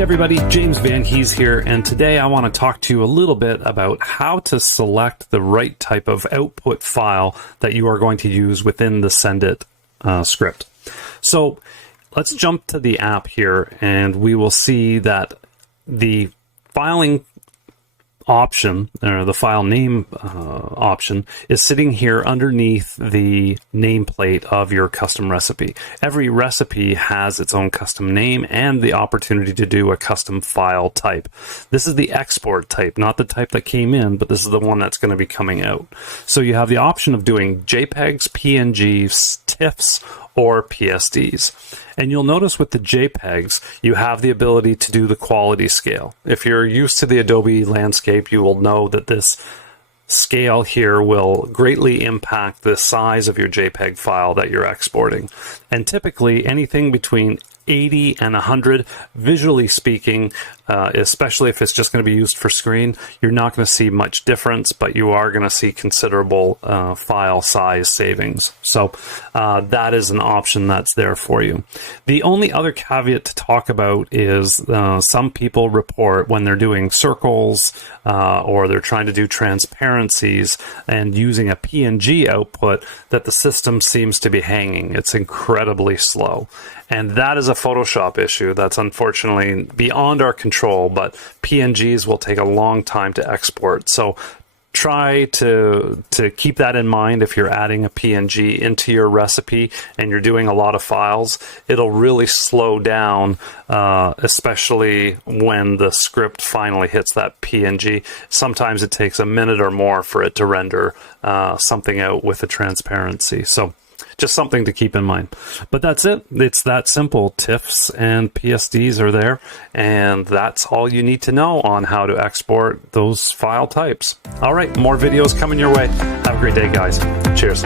Hey everybody, James Van Hees here, and today I want to talk to you a little bit about how to select the right type of output file that you are going to use within the Sendit script. So let's jump to the app here, and we will see that the filing option, or the file name option, is sitting here underneath the nameplate of your custom recipe. Every recipe has its own custom name and the opportunity to do a custom file type. This is the export type, not the type that came in, but this is the one that's going to be coming out. So you have the option of doing JPEGs, PNGs, TIFFs, or PSDs. And you'll notice with the JPEGs, you have the ability to do the quality scale. If you're used to the Adobe landscape, you will know that this scale here will greatly impact the size of your JPEG file that you're exporting. And typically anything between 80 and 100, visually speaking, especially if it's just going to be used for screen, you're not going to see much difference, but you are going to see considerable file size savings. So that is an option that's there for you. The only other caveat to talk about is some people report when they're doing circles or they're trying to do transparencies and using a PNG output that the system seems to be hanging. It's incredibly slow. And that is a Photoshop issue that's unfortunately beyond our control, but PNGs will take a long time to export. So try to keep that in mind if you're adding a PNG into your recipe and you're doing a lot of files. It'll really slow down, especially when the script finally hits that PNG. Sometimes it takes a minute or more for it to render something out with a transparency. So just something to keep in mind. But that's it. It's that simple. TIFFs and PSDs are there, and that's all you need to know on how to export those file types. All right, more videos coming your way. Have a great day, guys. Cheers.